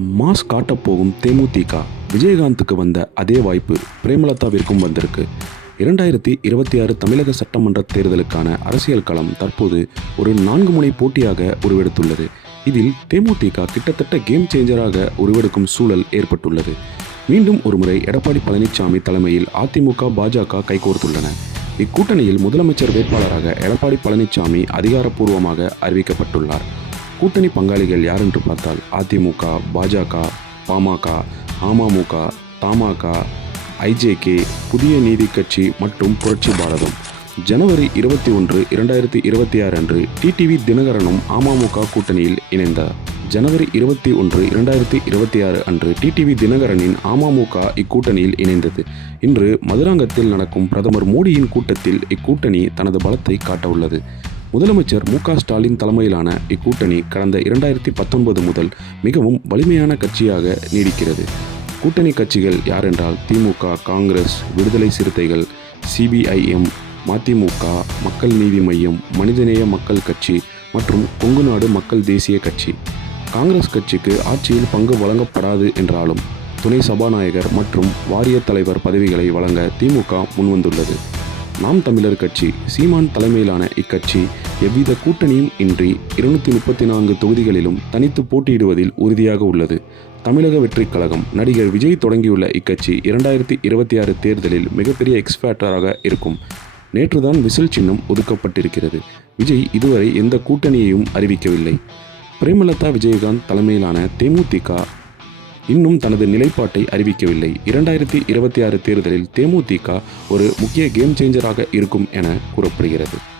Mass காட்டப்போகும் தேமுதிக. விஜயகாந்துக்கு வந்த அதே வாய்ப்பு பிரேமலதாவிற்கும் வந்திருக்கு. இரண்டாயிரத்தி இருபத்தி ஆறு தமிழக சட்டமன்ற தேர்தலுக்கான அரசியல் களம் தற்போது ஒரு நான்கு முனை போட்டியாக உருவெடுத்துள்ளது. இதில் தேமுதிக கிட்டத்தட்ட கேம் சேஞ்சராக உருவெடுக்கும் சூழல் ஏற்பட்டுள்ளது. மீண்டும் ஒருமுறை எடப்பாடி பழனிசாமி தலைமையில் அதிமுக பாஜக கைகோர்த்துள்ளன. இக்கூட்டணியில் முதலமைச்சர் வேட்பாளராக எடப்பாடி பழனிசாமி அதிகாரப்பூர்வமாக அறிவிக்கப்பட்டுள்ளார். கூட்டணி பங்காளிகள் யார் என்று பார்த்தால் அதிமுக பாஜக பாமக அமமுக தமாக ஐஜேகே புதிய நீதி கட்சி மற்றும் புரட்சி பாரதம். ஜனவரி இருபத்தி ஒன்று இரண்டாயிரத்தி இருபத்தி ஆறு அன்று டிடிவி தினகரனும் அமமுக கூட்டணியில் இணைந்தார். ஜனவரி இருபத்தி ஒன்று இரண்டாயிரத்தி இருபத்தி ஆறு அன்று டிடிவி தினகரனின் அமமுக இக்கூட்டணியில் இணைந்தது. இன்று மதுராங்கத்தில் நடக்கும் பிரதமர் மோடியின் கூட்டத்தில் இக்கூட்டணி தனது பலத்தை காட்டவுள்ளது. முதலமைச்சர் மு ஸ்டாலின் தலைமையிலான இக்கூட்டணி கடந்த இரண்டாயிரத்தி பத்தொன்பது முதல் மிகவும் வலிமையான கட்சியாக நீடிக்கிறது. கூட்டணி கட்சிகள் யாரென்றால் திமுக காங்கிரஸ் விடுதலை சிறுத்தைகள் சிபிஐஎம் மதிமுக மக்கள் நீதி மையம் மனிதநேய மக்கள் கட்சி மற்றும் கொங்கு நாடு மக்கள் தேசிய கட்சி. காங்கிரஸ் கட்சிக்கு ஆட்சியில் பங்கு வழங்கப்படாது என்றாலும் துணை சபாநாயகர் மற்றும் வாரிய தலைவர் பதவிகளை வழங்க திமுக முன்வந்துள்ளது. நாம் தமிழர் கட்சி சீமான் தலைமையிலான இக்கட்சி எவ்வித கூட்டணியும் இன்றி இருநூத்தி முப்பத்தி நான்கு தொகுதிகளிலும் தனித்து போட்டியிடுவதில் உறுதியாக உள்ளது. தமிழக வெற்றிக் கழகம் நடிகர் விஜய் தொடங்கியுள்ள இக்கட்சி இரண்டாயிரத்தி இருபத்தி ஆறு தேர்தலில் மிகப்பெரிய எக்ஸ்பேக்டராக இருக்கும். நேற்றுதான் விசில் சின்னம் ஒதுக்கப்பட்டிருக்கிறது. விஜய் இதுவரை எந்த கூட்டணியையும் அறிவிக்கவில்லை. பிரேமலதா விஜயகாந்த் தலைமையிலான தேமுதிக இன்னும் தனது நிலைப்பாட்டை அறிவிக்கவில்லை. இரண்டாயிரத்தி இருபத்தி ஆறு தேர்தலில் தேமுதிக ஒரு முக்கிய கேம் சேஞ்சராக இருக்கும் என கூறப்படுகிறது.